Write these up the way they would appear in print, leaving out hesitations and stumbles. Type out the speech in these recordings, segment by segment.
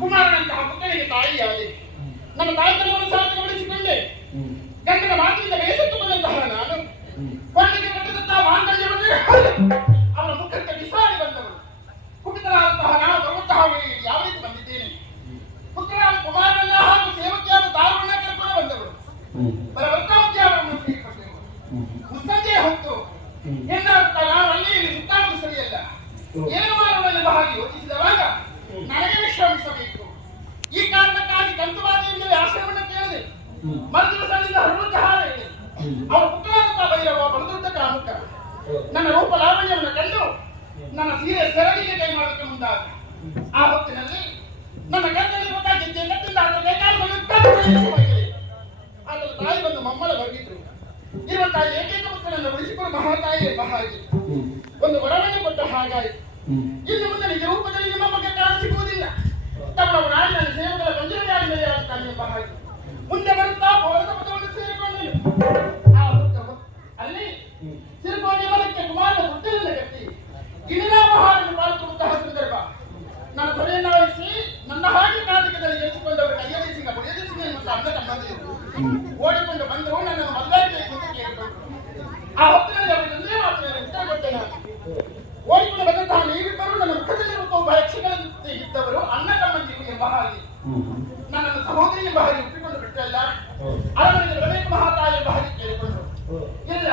ಕುಮಾರನಂತಹ ಮಕ್ಕಳಿಗೆ ತಾಯಿಯಾದೆ. ನನ್ನ ತಾಯ್ತನವನ್ನು ಸಾರ್ಥಕಪಡಿಸಿಕೊಂಡೆ. ಗಂಡನ ಮಾತಿನಿಂದ ಬೇಸತ್ತುಕೊಂಡಂತಹ ನಾನು ಕೊಂಡಿಗೆ ಕಟ್ಟದಂತಹ ಮಾಂಗಲ್ಯವನ್ನು ಅವರ ಮುಖಕ್ಕೆ ಬಿಸಾಡಿ ಬಂದವರು. ಕುಪಿತರಾದಂತಹ ನಾನು ಬರುವಂತಹ ವೇಳೆಗೆ ಯಾವ ರೀತಿ ಬಂದಿದ್ದೇನೆ. ಪುತ್ರರಾದ ಕುಮಾರನನ್ನ ಹಾಗೂ ಸೇವಕಿಯಾದ ದಾರುವನ್ನ ಕರ್ಕೊಂಡು ಬಂದವರು. ಬರವರ್ತಾವತಿ ಅವರನ್ನು ಸೇರಿಕೊಂಡೆವು. ಮುಸ್ಸಂಜೆಯ ಹೊತ್ತು ಎನ್ನುತ್ತಾ ನಾವು ಅಲ್ಲಿ ಇಲ್ಲಿ ಸುತ್ತಾಡುವುದು ಸರಿಯಲ್ಲ, ಏನು ಮಾಡುವುದೆಂಬ ಹಾಗೆ ಯೋಚಿಸಿದವಾಗ ನನಗೆ ವಿಶ್ರಮಿಸಬೇಕು. ಈ ಕಾರಣಕ್ಕಾಗಿ ಕಂತುವಾದಿಯಿಂದಲೇ ಆಶ್ರಯವನ್ನು ಕೇಳಿದೆ. ಮರುದಿವಸದಿಂದ ಹರಳುವಂತಹ ವೇಳೆ ಅವರ ಪುತ್ರರಾದಂತಹ ಭೈರವ ಬಲದುಡ್ಡ ಕಾಮುಕ ನನ್ನ ರೂಪ ಲಾವಣ್ಯವನ್ನು ಕಂಡು ನನ್ನ ಸೀರೆ ಸೆರಗಿಗೆ ಕೈ ಮಾಡೋದಕ್ಕೆ ಮುಂದಾದ. ಆ ಹೊತ್ತಿನಲ್ಲಿ ನನ್ನ ಕಣ್ಣಲ್ಲಿ ಗೊತ್ತಾಗಿದ್ದೆ ಎತ್ತಿಂದ ಆತನ ತಾಯಿ ಬಂದು ಮಮ್ಮಳ ಬರೆದಿದ್ರು. ಇರುವಂತಹ ಏಕೈಕ ಮಕ್ಕಳನ್ನು ಉಳಿಸಿಕೊಂಡು ಮಹಾತಾಯಿ ಎಂಬ ಹಾಗೆ ಒಂದು ವರವನ್ನು ಕೊಟ್ಟ ಹಾಗಾಯಿತು. ಇನ್ನು ಮುಂದೆ ನಿಜ ರೂಪದಲ್ಲಿ ನಿಮ್ಮ ಬಗ್ಗೆ ಕಾಣ ಸಿಗುವುದಿಲ್ಲ. ತಮ್ಮ ನಾಡಿನ ಸೇವಕರ ಪಂಜರಗಾಡಿನಲ್ಲಿ ಆಗುತ್ತಾನೆ ಎಂಬ ಹಾಗೆ ಮುಂದೆ ಬರುತ್ತಾ ಪೌರದ ಪದವನ್ನು ಸೇರಿಕೊಂಡನು. ಅಲ್ಲಿ ಸಿರುಕೋಣೆ ಮರಕ್ಕೆ ಕುಮಾರನ ಹುಟ್ಟಿನಿಂದ ಕಟ್ಟಿ ಗಿಣಿರಾಮಹಾರನ್ನು ಪಾಲ್ಗೊಳ್ಳುವಂತಹ ಸಂದರ್ಭ ನನ್ನ ತೊಡೆಯನ್ನು ವಹಿಸಿ ನನ್ನ ಹಾಗೆ ಕಾರ್ತಿಕದಲ್ಲಿ ಎನಿಸಿಕೊಂಡವರು ಕೈಯಲ್ಲಿ ಸಿಂಗ ಬುಡಿಯದ ಸಿಂಗ ಎನ್ನುವಂತ ಅಣ್ಣ ತಮ್ಮಂದಿರು ಓಡಿಕೊಂಡು ಬಂದರು. ನನ್ನನ್ನು ಮದುವೆ ಅಂತ ಕೇಳಿಕೊಂಡರು. ಆ ಹೊತ್ತಿನಲ್ಲಿ ಅವರಿಗೊಂದೇ ಮಾತಿನಲ್ಲಿ ಉತ್ತರ ಕೊಟ್ಟೆ. ನಾನು ಓಡಿಕೊಂಡು ಬಂದಂತಹ ನೀವಿಬ್ಬರು ನನ್ನ ಮುಖದಲ್ಲಿರುವ ಒಬ್ಬ ಯಕ್ಷಗಳಂತೆ ಇದ್ದವರು ಅಣ್ಣ ತಮ್ಮಂದಿರು ಎಂಬ ಹಾಗೆ ನನ್ನನ್ನು ಸಹೋದರಿ ಎಂಬ ಹಾಗೆ ಒಪ್ಪಿಕೊಂಡು ಬಿಟ್ಟಲ್ಲ. ಅವರಿಗೆ ಬರಬೇಕು ಮಹಾತಾಯಿ ಎಂಬ ಹಾಗೆ ಕೇಳಿಕೊಂಡರು. ಇಲ್ಲ,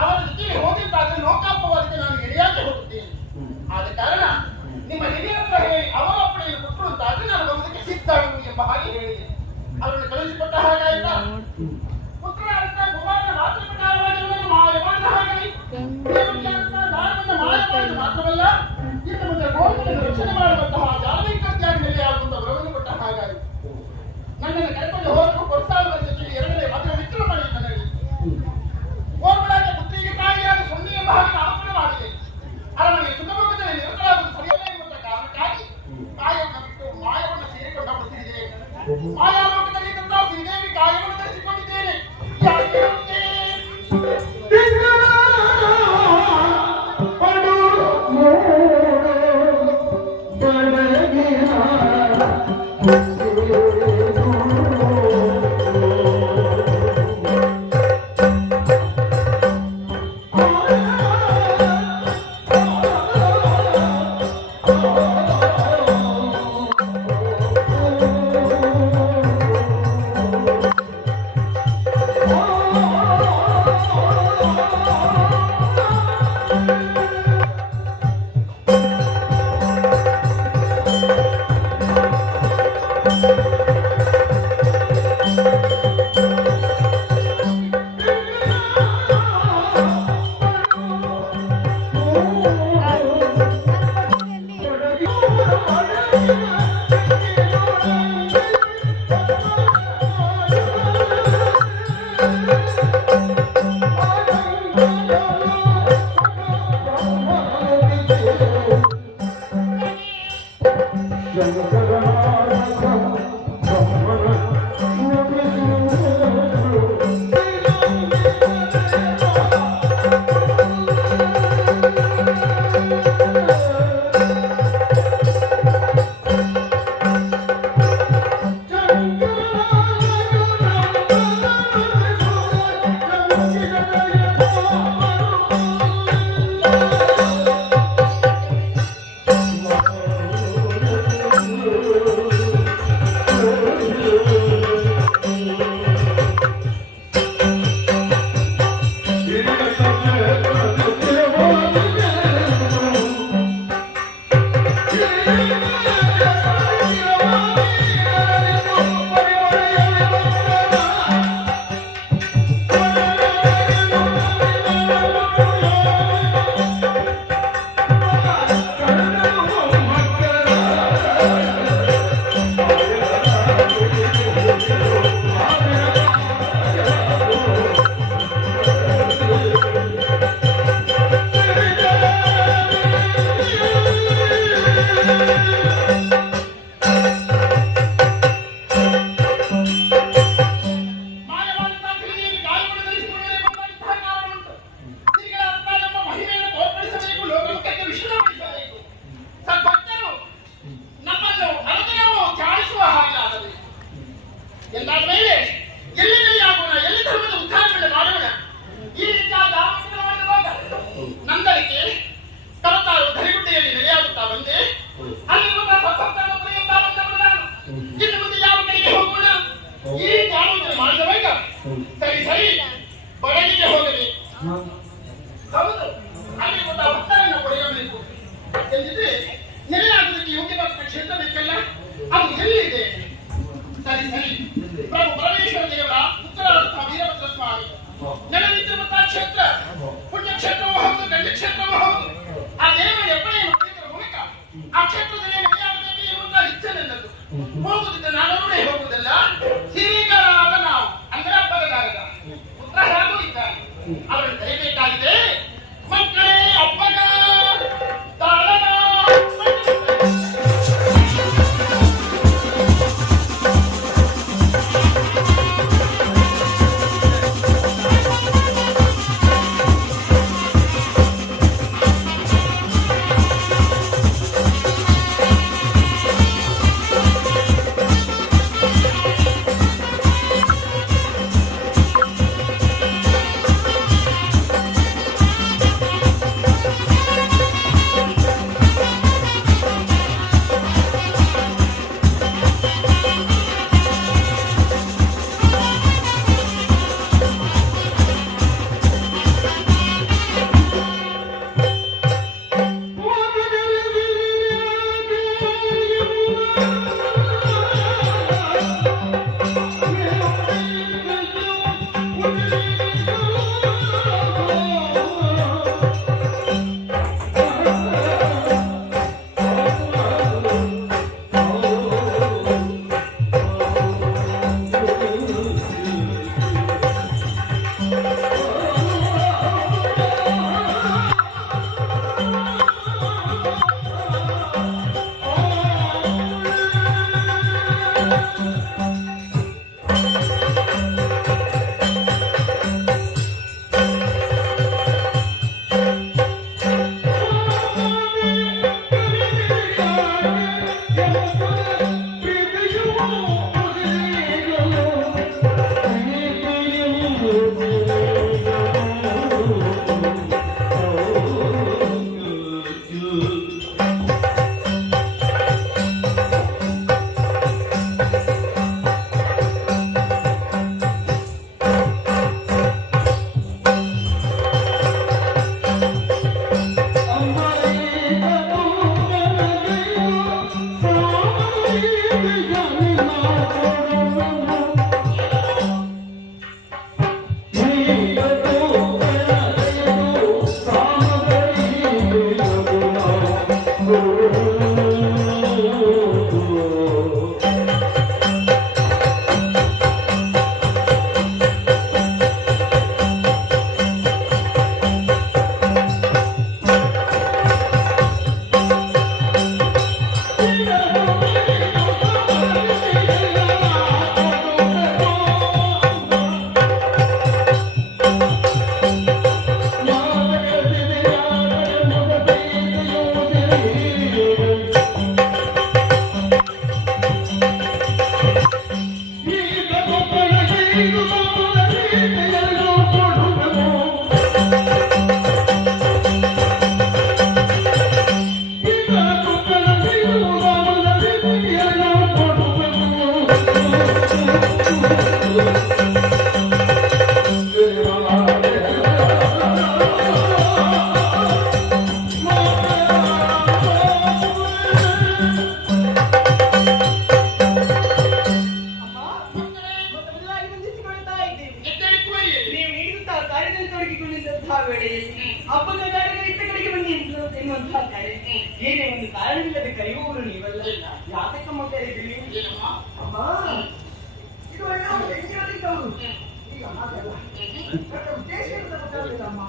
ಅವರ ಜೊತೆಗೆ ಹೋಗಿದ್ದಾದ್ರೆ ಲೋಕಾಪವಾದಕ್ಕೆ ನಾನು ಎಡೆಯಾಗಿ ಹೋಗುತ್ತೇನೆ. ಆದ ಕಾರಣ ನಿಮ್ಮ ಹಿರಿಯರ ಹತ್ರ ಹೇಳಿ ಅವರ ಅಪ್ಪಣೆಯನ್ನು ಕೊಟ್ಟರು ಅಂತಾದ್ರೆ ನಾನು ಬರುವುದಕ್ಕೆ ಸಿದ್ಧಳು ಎಂಬ ಹಾಗೆ ಹೇಳಿದೆ. ಅವರನ್ನು ಕಳುಹಿಸಿಕೊಟ್ಟ ಹಾಗಾಯ್ತಾ. ಪುತ್ರರಾದಂತಹ ಕುಮಾರನ ಮಾತೃ ಪ್ರಕಾರವಾಗಿ ಅವರನ್ನು ಮಾಯ ಮಾಡಿದ ಹಾಗಾಯಿತು. ಮಾತ್ರವಲ್ಲ, ಇನ್ನು ಮುಂದೆ ಗೋವಿಂದನ ರಕ್ಷಣೆ ಮಾಡುವಂತಹ ಜಾಲವೈಕತ್ಯಾಜ್ಞೆಯಲ್ಲಿ ಆಗುವಂತ ವರವನ್ನು ಕೊಟ್ಟ ಹಾಗಾಯಿತು. ನನ್ನನ್ನು ಕರೆಕೊಂಡು ಹೋದರು. ಕೊಡ್ಸಾಲದ ಜೊತೆಗೆ ಎರಡನೇ ಮದುವೆ ಮಿತ್ರ ಮಾಡಿದ ನನಗೆ ಓರ್ವಳಾಗೆ ಪುತ್ರಿಗೆ ತಾಯಿಯಾದ ಸೊನ್ನೆ ಎಂಬ ಹಾಗೆ ನಾಮಕರಣ ಮಾಡಿದೆ. ಅರಮನೆಯ ಸುಖಭೋಗದಲ್ಲಿ ನಿರತರಾಗುವುದು ಸರಿಯಲ್ಲ ಎಂಬ ಕಾರಣಕ್ಕಾಗಿ ಕಾಯವನ್ನು ಬಿಟ್ಟು ಮಾಯವನ್ನು ಸೇರಿಕೊಂಡ ಸಿರಿದೇವಿ. ಮಾಯಾಲೋಕದಲ್ಲಿ ತಂದ ಸಿರಿದೇವಿ ಕಾಯವನ್ನು ಧರಿಸಿಕೊಂಡಿದ್ದೇನೆ. ಹೌದು, ಅಲ್ಲಿ ಒಬ್ಬ ಭಕ್ತರನ್ನು ಪಡೆಯಬೇಕು ಎಂದಿದ್ರೆ ನೆಲೆಯಾಗುವುದಕ್ಕೆ ಯೋಗ್ಯವಾದ ಕ್ಷೇತ್ರ ಬೇಕಲ್ಲ, ಅದು ಎಲ್ಲಿದೆ? ಸರಿ ಸರಿ, ಪ್ರಭು ಪರಮೇಶ್ವರ ದೇವರ ಪುತ್ರರಾದಂತಹ ವೀರಭದ್ರ ಸ್ವಾಮಿ ನೆಲೆನಿಂತಿರುವಂತಹ ಕ್ಷೇತ್ರ ಪುಣ್ಯ ಕ್ಷೇತ್ರವೂ ಹೌದು, ಗಂಡ ಕ್ಷೇತ್ರವೂ ಹೌದು. ಆ ದೇವರ ಎಪ್ಪಳೆಯನ್ನು ಪಡೆಯುವ ಮೂಲಕ ಆ ಕ್ಷೇತ್ರದಲ್ಲಿ ನೆಲೆಯಾಗಬೇಕು ಎನ್ನುವಂತಹ ಇಚ್ಛೆ ನನ್ನದು. ಹೋಗುತ್ತಿದ್ದ ನಾನೊಬ್ಬನೇ ಹೋಗುವುದಲ್ಲ, ಸಿರಿಗಾರಾದ ನಾವು ಅಂದ್ರೆ ಅಪ್ಪಗಾರದ ಪುತ್ರ ಹಾಗೂ ಇದ್ದಾನೆ, ಅವರನ್ನು ಕರೆಯಬೇಕಾಗಿದೆ. ಮಕ್ಕಳೇ ಅಪ್ಪಗ ತಾಳಗ ಏನೇ ಒಂದು ಕಾರಣವಿಲ್ಲದೆ ಕರೆಯುವವರು ನೀವಲ್ಲ. ಯಾತಕ್ಕಮ್ಮ ಕರೆದಿರಿ? ಅಮ್ಮ ಇದು ಈಗ ಹಾಗಲ್ಲ, ಉದ್ದೇಶ ಗೊತ್ತಾಗಲಿಲ್ಲಮ್ಮ.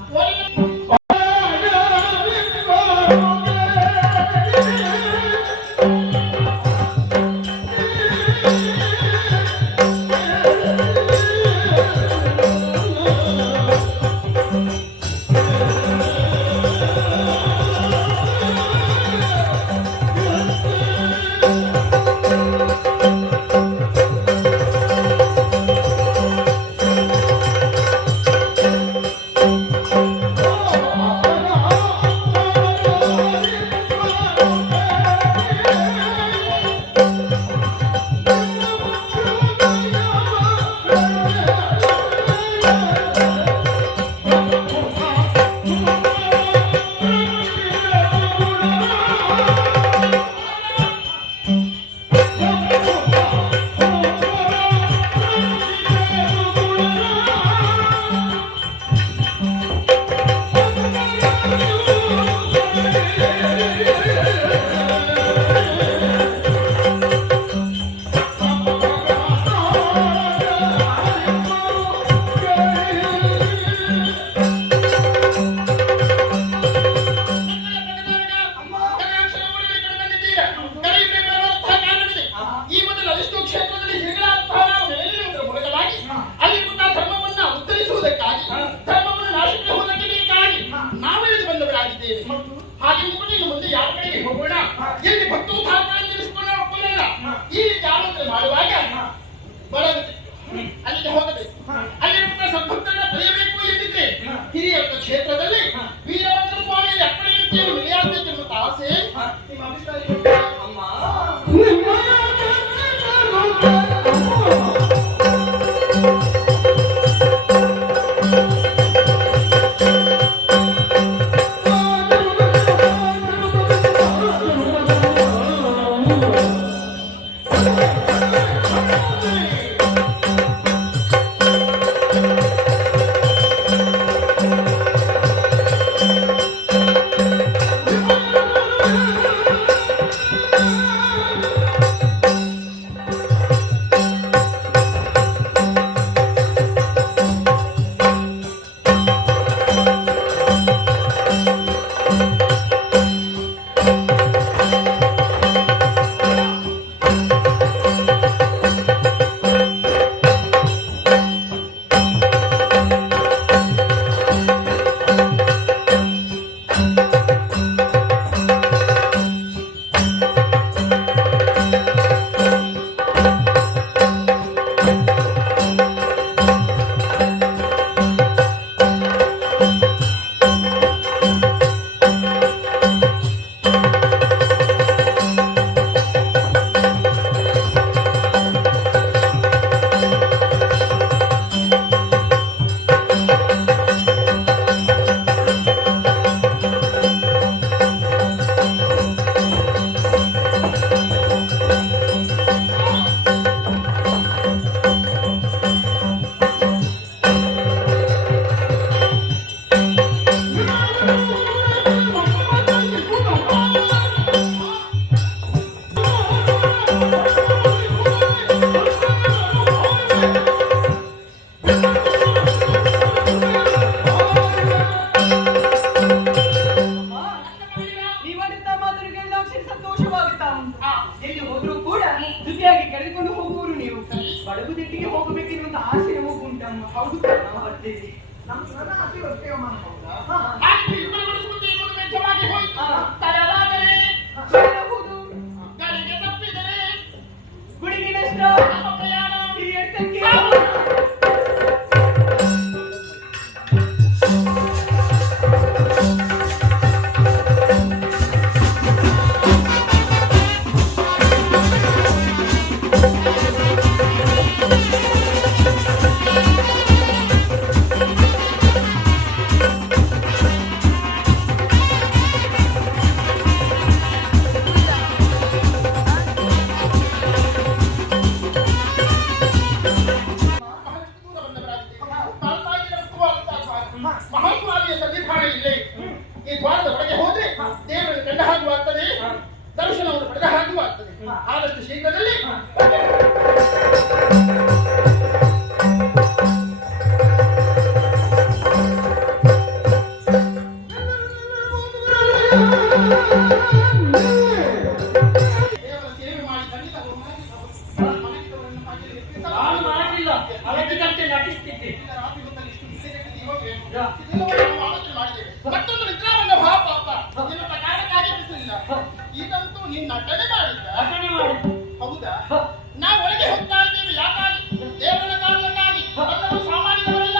ಶ್ರೀರಂಗ ಕ್ಷೇತ್ರದಲ್ಲಿ ವೀರಭದ್ರ ಸ್ವಾಮಿಯ ಅಪ್ಪಣೆಯನ್ನು ನಿಲೆಯಾಗಬೇಕೆನ್ನುವ ಆಸೆ. ನಿಮ್ಮ ಅಭಿಪ್ರಾಯ ಅಮ್ಮ. ಎಲ್ಲಿ ಹೋದ್ರೂ ಕೂಡ ಜೊತೆಯಾಗಿ ಕರೆದುಕೊಂಡು ಹೋಗುವರು ನೀವು. ಬಡಗುದಿಟ್ಟಿಗೆ ಹೋಗಬೇಕಿರುವಂತ ಆಸೆ ಹೋಗುಂಟಮ್ಮ. ಹೌದು, ನಾವು ಬರ್ತೇವೆ. ನನ್ನ ಆಸೆ ಬರ್ತೇವೆ ಅಮ್ಮ. ಗುಡಿಗಿನಷ್ಟ ಹಿರಿಯರ್ತಕ್ಕೆ ಮಹಾಸ್ವಾಮಿಯ ಸನ್ನಿಧಾನ ಇಲ್ಲೇ. ಈ ದ್ವಾರದ ಒಳಗೆ ಹೋದ್ರೆ ದೇವರನ್ನು ಕಂಡ ಹಾಗೂ ಆಗ್ತದೆ, ದರ್ಶನವನ್ನು ಪಡೆದ ಹಾಗೂ ಆಗ್ತದೆ. ಆದಷ್ಟು ಶೀಘ್ರದಲ್ಲಿ ದೇವರ ಸೇವೆ ಮಾಡಿ ಖಂಡಿತ ನಾನು ಮಾಡಲಿಲ್ಲ, ಅವತ್ತಿನಂತೆ ನಟಿಸ್ತಿದ್ದೆ. ಮತ್ತೊಂದು ನಿದ್ರಾವನ್ನ ಪಾಪ ನಿನ್ನ ಕಾರಣಕ್ಕಾಗಿ ಬಿಸಿಲಿಲ್ಲ. ಇದಂತೂ ನಿನ್ನ ನಟನೆ ಮಾಡಿದ್ದ. ಹೌದಾ? ನಾವು ಒಳಗೆ ಹೋಗ್ತಾ ಇದ್ದೇವೆ ಯಾಕಾಗಿ? ದೇವರ ಕಾರಣಕ್ಕಾಗಿ. ಬಂದವರು ಸಾಮಾನ್ಯವರಲ್ಲ.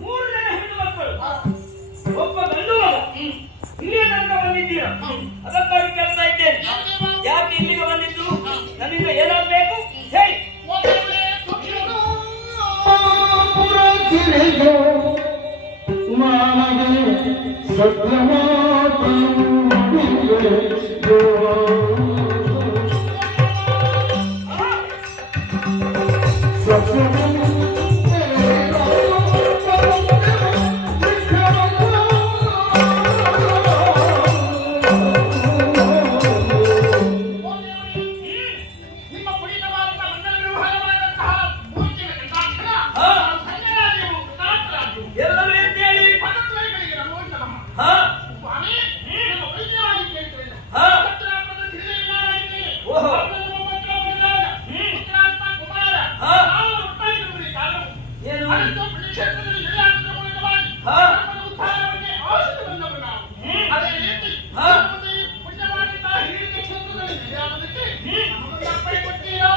ಮೂರು ಜನ ಹೆಣ್ಣು ಮಕ್ಕಳು, ಒಬ್ಬ ಗಂಡು ಮಗ. ಇಲ್ಲಿಯ ತನಕ ಬಂದಿದ್ದೀರ, ಅದಕ್ಕಾಗಿ ಕೇಳ್ತಾ ಇದ್ದೇನೆ. ಯಾಕೆ ಇಲ್ಲಿಗೆ ಬಂದಿದ್ದು? ನನ್ನಿಂದ ಏನಾಗಬೇಕು ಹೇಳಿ. ನಿಮ್ಮ ಪುನೀತವಾದಂತಹ ಮಂಗಲ ವ್ಯವಹಾರವಾದಂತಹ ಮೂರ್ತಿಯ ಕಂಡಾಕ್ಷಣ ಧನ್ಯರಾದೆವು, ಕೃತಾರ್ಥರಾದೆವು. ಎಲ್ಲರೂ ಎದ್ದೇಳಿ. ಭಗತ್ವೈಗಳಿಗೆ ನಮೋ ನಮಃ. ಹಾ ಸ್ವಾಮಿ, ನಮ್ಮ ವೈದ್ಯವಾಗಿ ಕೇಳ್ತಿರಲಿಲ್ಲ. ಹಾ. ಭಕ್ತರಾಪದ ಸಿರಿದೇವನಾಗಿದ್ದೇನೆ. ಓಹೋ. ಭಕ್ತನ ಪುತ್ರ ಬಂದಾಗ, ಪುತ್ರಾಂತ ಕುಮಾರ, ಹಾ. ನಾವು ಒಟ್ಟಾಗಿರುವುದೇ ಕಾರಣವು. ಏನು? ಅದಕ್ಕೆ ಪುಣ್ಯಕ್ಷೇತ್ರದಲ್ಲಿ ನಡೆಯಾಟದ ಮೂಲಕವಾಗಿ ಹಾ. ಧರ್ಮದ ಉದ್ಧಾರಕ್ಕೆ ಅವಶ್ಯಕ ಬಂದವರು ನಾವು. ಅದೇ ರೀತಿ ಹಾ. ನಮ್ಮದು ಈ ಪುಣ್ಯವಾದಂತಹ ಹಿರಿಯ ಕ್ಷೇತ್ರದಲ್ಲಿ ನಡೆಯಾಟದಕ್ಕೆ ನಮಗೊಂದು ಅಪ್ಪಣೆ ಕೊಡ್ತೀರಾ?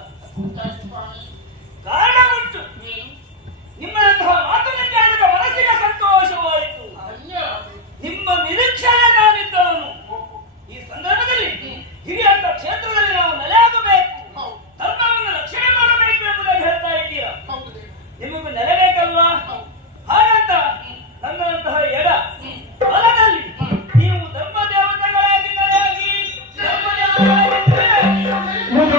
ಸ್ವಾಮಿ, ಕಾರಣ ಉಂಟು. ಏನು? ನಿಮ್ಮಂತಹ ಮಾತನ್ನು ಕೇಳಿದ ಮನಸ್ಸಿಗೆ ಸಂತೋಷವಾಯಿತು. ಧನ್ಯವಾದ. ನಿಮ್ಮ ನಿರೀಕ್ಷೆಯ ನಾನಿದ್ದವನು. ಈ ಸಂದರ್ಭದಲ್ಲಿ ಹಿರಿಯಂತ ಕ್ಷೇತ್ರದಲ್ಲಿ ನಾವು ನೆಲೆಯಾಗಬೇಕು, ಹೌದು, ಧರ್ಮವನ್ನು ರಕ್ಷಣೆ ಮಾಡಬೇಕು ಎಂಬುದಾಗಿ ಹೇಳ್ತಾ ಇದ್ದೀರಾ. ಹೌದು ದೇವ. ನಿಮಗೆ ನೆಲೆ ಬೇಕಲ್ವಾ? ಹೌದು. ಹಾಗಂತ ನನ್ನಂತಹ ಎಡ ಬಲದಲ್ಲಿ ನೀವು ಧರ್ಮ ದೇವತೆಗಳಾಗಿ ನೆಲೆಯಾಗಿ ಧರ್ಮ ದೇವತೆಗಳಾಗಿದ್ದರೆ ಮುದ